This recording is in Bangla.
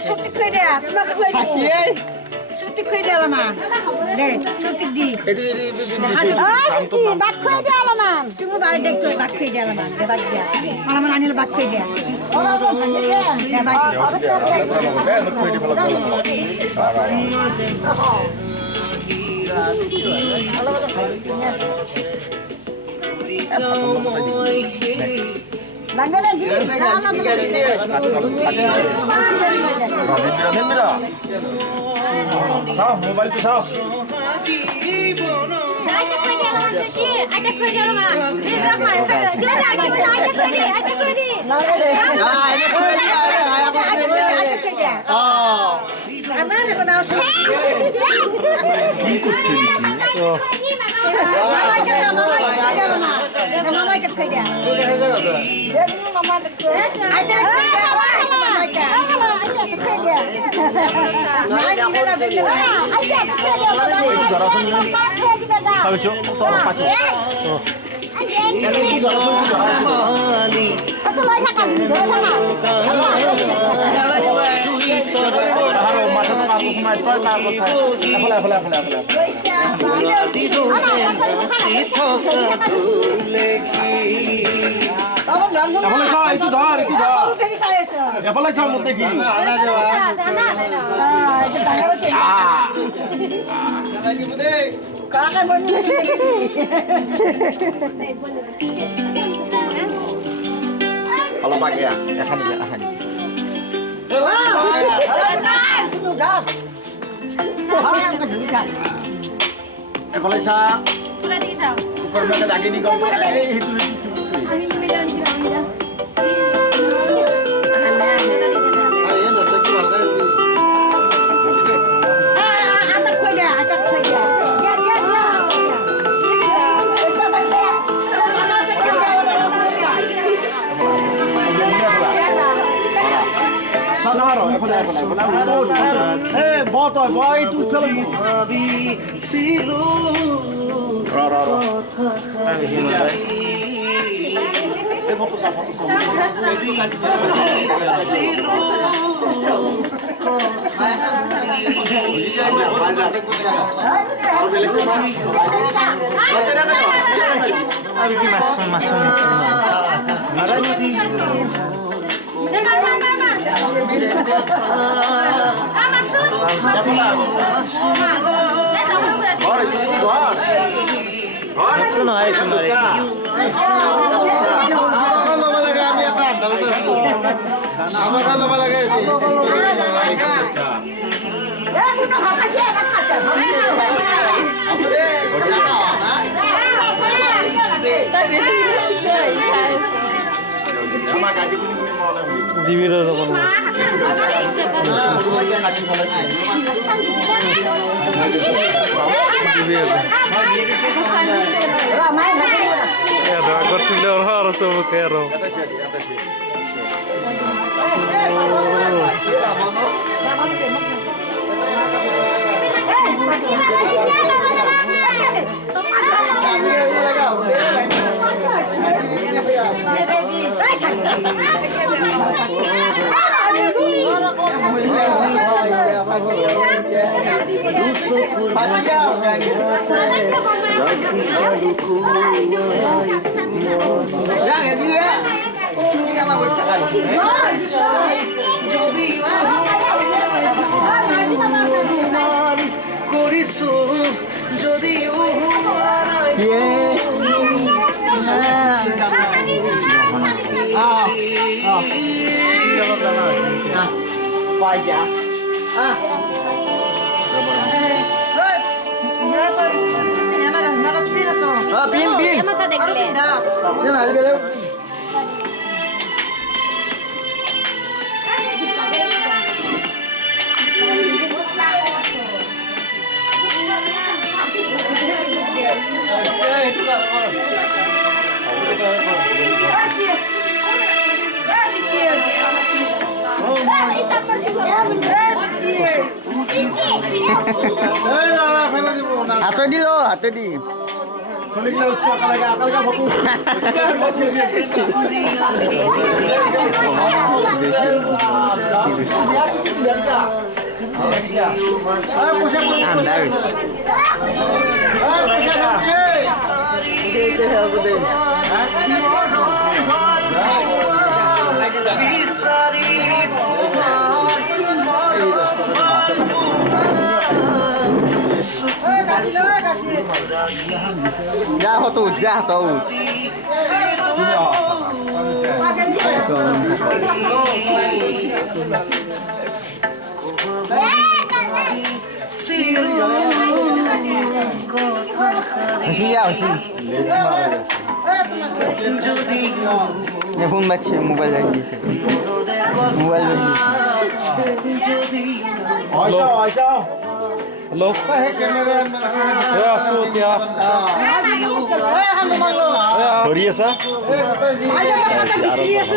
সত্যি কই দে তোমাকে কই দে সত্যি কই দে আলামান দে সত্যি দি কি বাক কই দে আলামান তুমি বাই দেখ কই বাক কই দে আলামান দে বাক দে আলামান আনিলে বাক কই দে দে বাক মোবাইল তো সব 사겠죠? 또 빠져. Halo, masa tu aku semai tu aku tak. Itu dah. Apa lagi kamu tegi? Kalau pakai ya, akan. Kalau saya, pernah ke daging di kau itu. बहुत भाई तू चल masuk itu naik. Atau di lo, atau di. Kulit laut akal ka fokus. Andar. Ra ho tụt, ra tụt. Hasi ya, hasi. ये फोन में अच्छे मोबाइल लगी है मोबाइल लगी Hello? Ja, så ja. बढ़िया सा আজ আমার কথা বিসরিয়েছ